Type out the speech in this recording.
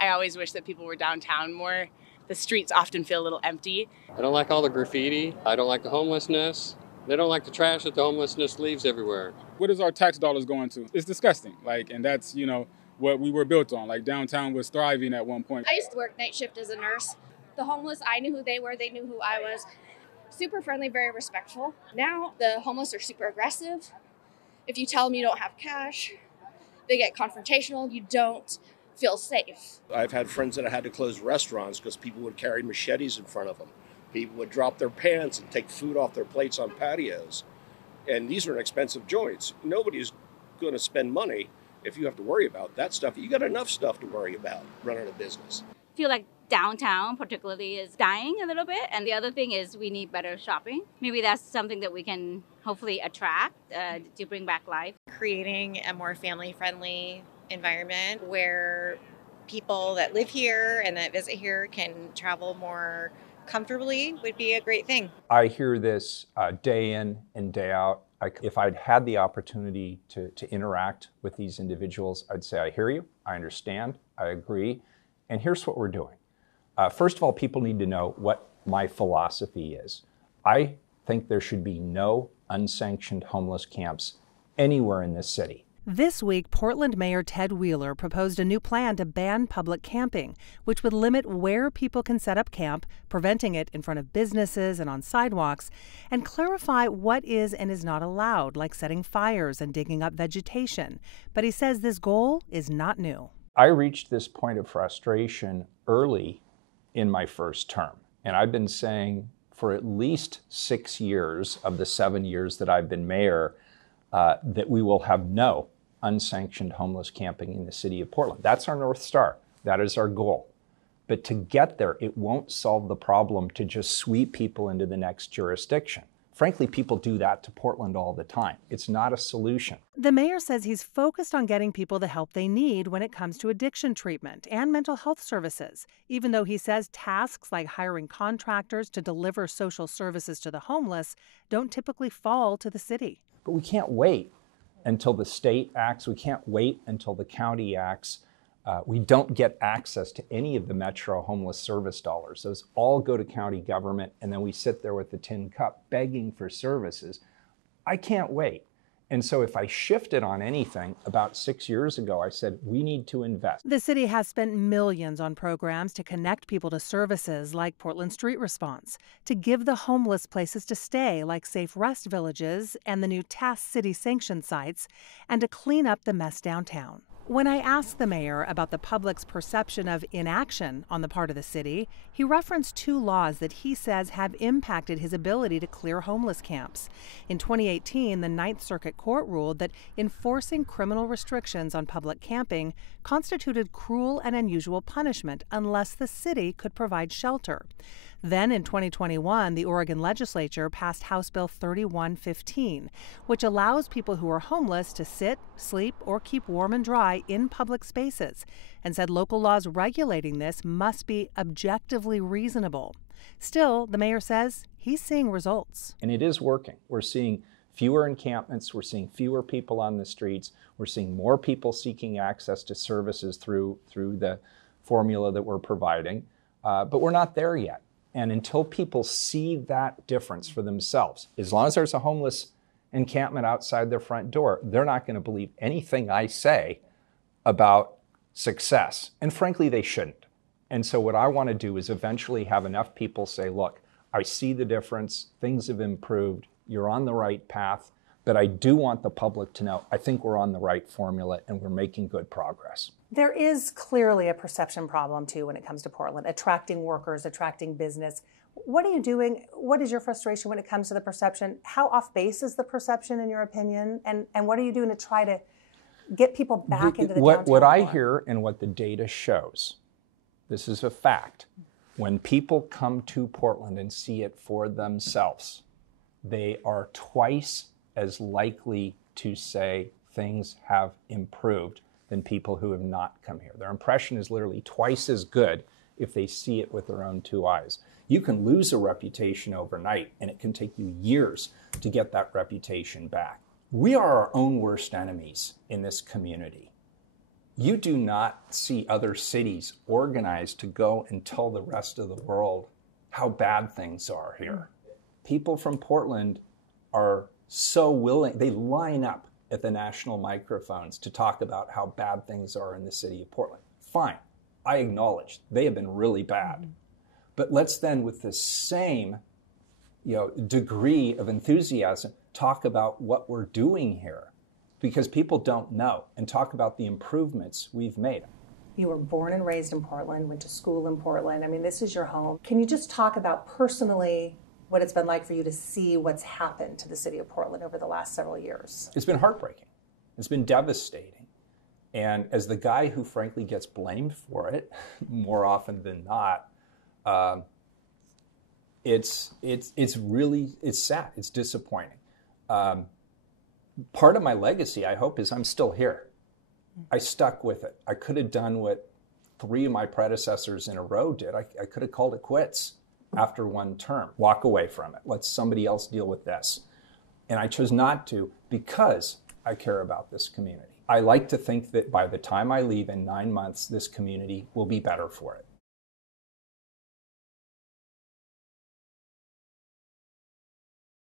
I always wish that people were downtown more. The streets often feel a little empty. I don't like all the graffiti. I don't like the homelessness. They don't like the trash that the homelessness leaves everywhere. What is our tax dollars going to? It's disgusting. And that's, what we were built on. Downtown was thriving at one point. I used to work night shift as a nurse. The homeless, I knew who they were. They knew who I was. Super friendly, very respectful. Now the homeless are super aggressive. If you tell them you don't have cash, they get confrontational. You don't feel safe. I've had friends that had to close restaurants because people would carry machetes in front of them. People would drop their pants and take food off their plates on patios. And these are expensive joints. Nobody's going to spend money if you have to worry about that stuff. You got enough stuff to worry about running a business. I feel like downtown particularly is dying a little bit. And the other thing is we need better shopping. Maybe that's something that we can hopefully attract to bring back life. Creating a more family-friendly environment where people that live here and that visit here can travel more comfortably would be a great thing. I hear this day in and day out. If I'd had the opportunity to interact with these individuals, I'd say, I hear you, I understand, I agree, and here's what we're doing. First of all, people need to know what my philosophy is. I think there should be no unsanctioned homeless camps anywhere in this city. This week, Portland Mayor Ted Wheeler proposed a new plan to ban public camping, which would limit where people can set up camp, preventing it in front of businesses and on sidewalks, and clarify what is and is not allowed, like setting fires and digging up vegetation. But he says this goal is not new. I reached this point of frustration early in my first term, and I've been saying for at least 6 years of the 7 years that I've been mayor that we will have no unsanctioned homeless camping in the city of Portland. That's our North Star. That is our goal. But to get there, it won't solve the problem to just sweep people into the next jurisdiction. Frankly, people do that to Portland all the time. It's not a solution. The mayor says he's focused on getting people the help they need when it comes to addiction treatment and mental health services, even though he says tasks like hiring contractors to deliver social services to the homeless don't typically fall to the city. But we can't wait until the state acts. We can't wait until the county acts. We don't get access to any of the Metro homeless service dollars. Those all go to county government, and then we sit there with the tin cup begging for services. I can't wait. And so if I shifted on anything, about 6 years ago, I said, we need to invest. The city has spent millions on programs to connect people to services like Portland Street Response, to give the homeless places to stay like Safe Rest Villages and the new Task City sanctioned sites, and to clean up the mess downtown. When I asked the mayor about the public's perception of inaction on the part of the city, he referenced 2 laws that he says have impacted his ability to clear homeless camps. In 2018, the Ninth Circuit Court ruled that enforcing criminal restrictions on public camping constituted cruel and unusual punishment unless the city could provide shelter. Then in 2021, the Oregon legislature passed House Bill 3115, which allows people who are homeless to sit, sleep, or keep warm and dry in public spaces, and said local laws regulating this must be objectively reasonable. Still, the mayor says he's seeing results. And it is working. We're seeing fewer encampments. We're seeing fewer people on the streets. We're seeing more people seeking access to services through the formula that we're providing. But we're not there yet. And until people see that difference for themselves, as long as there's a homeless encampment outside their front door, they're not going to believe anything I say about success. And frankly, they shouldn't. And so what I want to do is eventually have enough people say, look, I see the difference, things have improved, you're on the right path, but I do want the public to know I think we're on the right formula and we're making good progress. There is clearly a perception problem, too, when it comes to Portland, attracting workers, attracting business. What are you doing? What is your frustration when it comes to the perception? How off base is the perception, in your opinion? And what are you doing to try to get people back into the downtown? What I hear and what the data shows, this is a fact, when people come to Portland and see it for themselves, they are twice as likely to say things have improved than people who have not come here. Their impression is literally twice as good if they see it with their own 2 eyes. You can lose a reputation overnight, and it can take you years to get that reputation back. We are our own worst enemies in this community. You do not see other cities organized to go and tell the rest of the world how bad things are here. People from Portland are so willing, they line up at the national microphones to talk about how bad things are in the city of Portland. Fine, I acknowledge they have been really bad. But let's then, with the same degree of enthusiasm, talk about what we're doing here, because people don't know, and talk about the improvements we've made. You were born and raised in Portland, went to school in Portland. I mean, this is your home. Can you just talk about personally what it's been like for you to see what's happened to the city of Portland over the last several years? It's been heartbreaking. It's been devastating. And as the guy who frankly gets blamed for it more often than not, it's sad. It's disappointing. Part of my legacy, I hope, is I'm still here. I stuck with it. I could have done what 3 of my predecessors in a row did. I could have called it quits after one term. Walk away from it. Let somebody else deal with this. And I chose not to because I care about this community. I like to think that by the time I leave in 9 months, this community will be better for it.